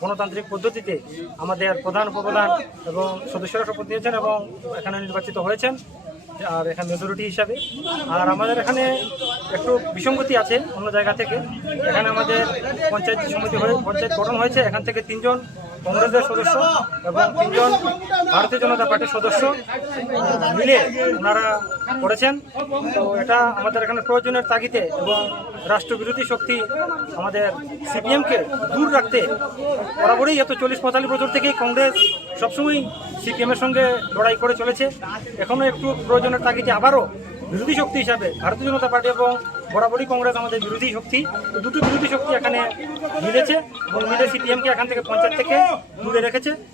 গণতান্ত্রিক পদ্ধতিতে আমাদের প্রধান উপপ্রধান এবং সদস্যরা শপথ নিয়েছেন এবং এখানে নির্বাচিত হয়েছেন। আর এখানে মেজরিটি হিসাবে। আর আমাদের এখানে একটু বিসঙ্গতি আছে অন্য জায়গা থেকে। এখানে আমাদের পঞ্চায়েত সমিতি হয়ে পঞ্চায়েত গঠন হয়েছে। এখান থেকে তিনজন কংগ্রেসের সদস্য এবং তিনজন ভারতীয় জনতা পার্টির সদস্য মিলে ওনারা করেছেন। তো এটা আমাদের এখানে প্রয়োজনের তাগিদে এবং রাষ্ট্রবিরোধী শক্তি আমাদের সিপিএমকে দূর রাখতে বরাবরই এত চল্লিশ পঁয়তাল্লিশ বছর থেকেই কংগ্রেস সবসময় সিপিএমের সঙ্গে লড়াই করে চলেছে। এখনও একটু প্রয়োজনের তাগিদে আবারও বিরোধী শক্তি হিসাবে ভারতীয় জনতা পার্টি এবং বরাবরই কংগ্রেস আমাদের বিরোধী শক্তি। দুটো বিরোধী শক্তি এখানে মিলেছে এবং মিলে সিপিএমকে এখান থেকে পঞ্চায়েত থেকে দূরে রেখেছে।